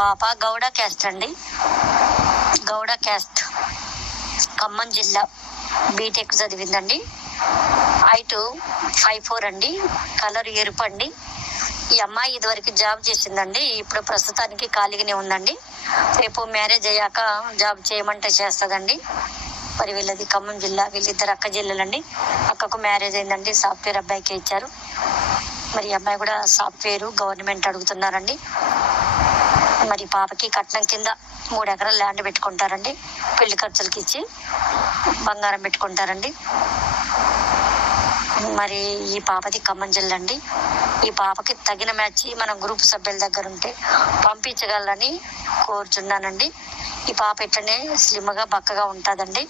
పాప గౌడ క్యాస్ట్ అండి. గౌడ క్యాస్ట్, ఖమ్మం జిల్లా, బీటెక్ చదివిందండి. హైట్ 5'4" అండి. కలర్ ఎరుపు అండి. ఈ అమ్మాయి ఇదివరకు జాబ్ చేసిందండి. ఇప్పుడు ప్రస్తుతానికి ఖాళీగానే ఉందండి. రేపు మ్యారేజ్ అయ్యాక జాబ్ చేయమంటే చేస్తుందండి. మరి వీళ్ళది ఖమ్మం జిల్లా, వీళ్ళిద్దరు అక్క జిల్లాలండి. అక్కకు మ్యారేజ్ అయిందండి, సాఫ్ట్వేర్ అబ్బాయికి ఇచ్చారు. మరి అబ్బాయి కూడా సాఫ్ట్వేర్, గవర్నమెంట్ అడుగుతున్నారండి. మరి పాపకి కట్నం కింద 3 ఎకరాల ల్యాండ్ పెట్టుకుంటారండి. పెళ్లి ఖర్చులకి ఇచ్చి బంగారం పెట్టుకుంటారండి. మరి ఈ పాపది ఖమ్మం జిల్లా అండి. ఈ పాపకి తగిన మ్యాచ్ మన గ్రూప్ సభ్యుల దగ్గర ఉంటే పంపించగలని కోరుచున్నానండి. ఈ పాప ఇట్లనే స్లిమ్గా బక్కగా ఉంటుందండి.